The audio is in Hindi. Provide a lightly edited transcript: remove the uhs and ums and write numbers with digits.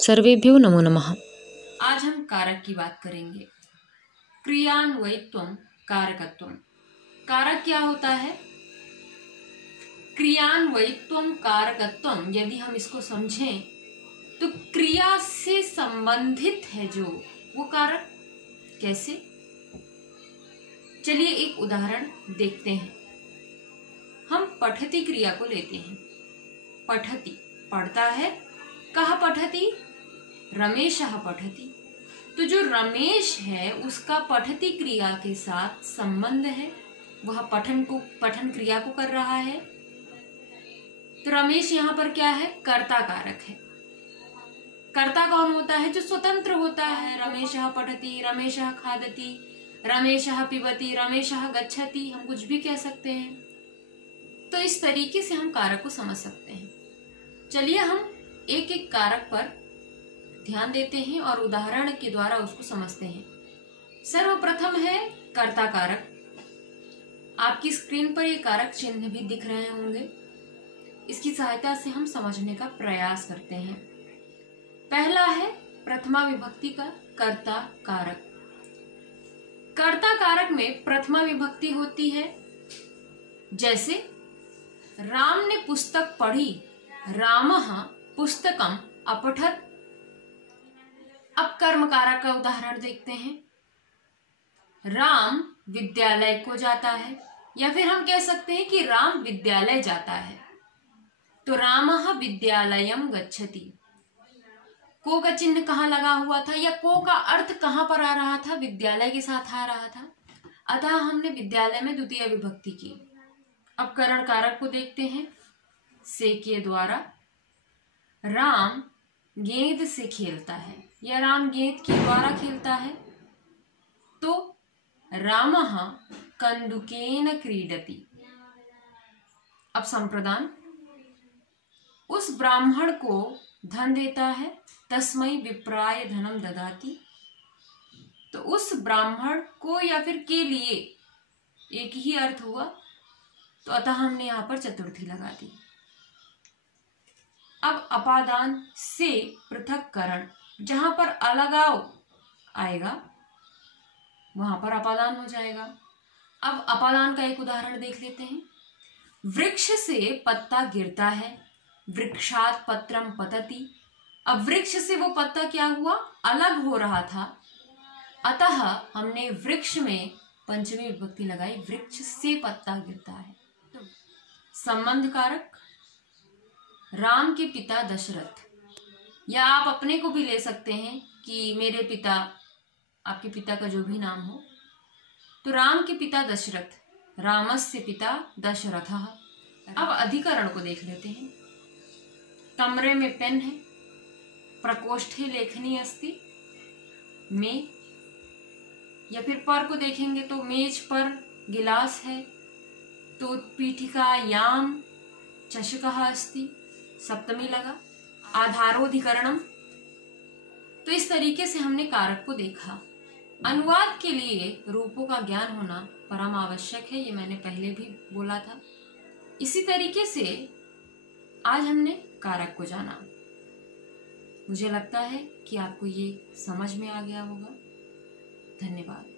सर्वेभ्यो नमो नमः। आज हम कारक की बात करेंगे। क्रियान्वयित्वम कारकत्वम। कारक क्या होता है? क्रियान्वयित्वम कारकत्वम, यदि हम इसको समझें तो क्रिया से संबंधित है जो वो कारक। कैसे? चलिए एक उदाहरण देखते हैं। हम पठति क्रिया को लेते हैं। पठति पढ़ता है। कहाँ पठति? रमेशः पठति। तो जो रमेश है उसका पठति क्रिया के साथ संबंध है, वह पठन क्रिया को कर रहा है। तो रमेश यहाँ पर क्या है? कर्ता कारक है। कर्ता कौन होता है? जो स्वतंत्र होता है। रमेशः पठति, रमेशः खादति, रमेशः पिबति, रमेशः गच्छति, हम कुछ भी कह सकते हैं। तो इस तरीके से हम कारक को समझ सकते हैं। चलिए हम एक एक कारक पर ध्यान देते हैं और उदाहरण के द्वारा उसको समझते हैं। सर्वप्रथम है कर्ता कारक। आपकी स्क्रीन पर ये कारक चिन्ह भी दिख रहे होंगे। इसकी सहायता से हम समझने का प्रयास करते हैं। पहला है प्रथमा विभक्ति का कर्ता कारक। कर्ता कारक में प्रथमा विभक्ति होती है। जैसे राम ने पुस्तक पढ़ी, रामः पुस्तकम अपठत। अब कर्म कारक का उदाहरण देखते हैं। राम विद्यालय को जाता है, या फिर हम कह सकते हैं कि राम विद्यालय जाता है। तो रामः विद्यालयम गच्छति। को का चिन्ह कहाँ लगा हुआ था, या को का अर्थ कहाँ पर आ रहा था? विद्यालय के साथ आ रहा था। अतः हमने विद्यालय में द्वितीय विभक्ति की। अब करण कारक को देखते हैं। से के द्वारा राम गेंद से खेलता है, या राम गेंद के द्वारा खेलता है। तो रामः कंदुकेन क्रीडति। अब संप्रदान उस ब्राह्मण को धन देता है, तस्मै विप्राय धनम ददाति। तो उस ब्राह्मण को या फिर के लिए एक ही अर्थ हुआ, तो अतः हमने यहां पर चतुर्थी लगा दी। अब अपादान से पृथक्करण, जहां पर अलगाव आएगा वहां पर अपादान हो जाएगा। अब अपादान का एक उदाहरण देख लेते हैं। वृक्ष से पत्ता गिरता है, वृक्षात पत्रम पतति। अब वृक्ष से वो पत्ता क्या हुआ? अलग हो रहा था, अतः हमने वृक्ष में पंचमी विभक्ति लगाई, वृक्ष से पत्ता गिरता है। तो संबंध कारक राम के पिता दशरथ, या आप अपने को भी ले सकते हैं कि मेरे पिता, आपके पिता का जो भी नाम हो। तो राम के पिता दशरथ, रामस्य पिता दशरथः। अब अधिकरण को देख लेते हैं। कमरे में पेन है, प्रकोष्ठे लेखनी अस्ति, में। या फिर पर को देखेंगे तो मेज पर गिलास है, तो उत्पीठिका याम चषकः अस्ति, सप्तमी लगा। आधारोधिकरणम। तो इस तरीके से हमने कारक को देखा। अनुवाद के लिए रूपों का ज्ञान होना परम आवश्यक है, ये मैंने पहले भी बोला था। इसी तरीके से आज हमने कारक को जाना। मुझे लगता है कि आपको ये समझ में आ गया होगा। धन्यवाद।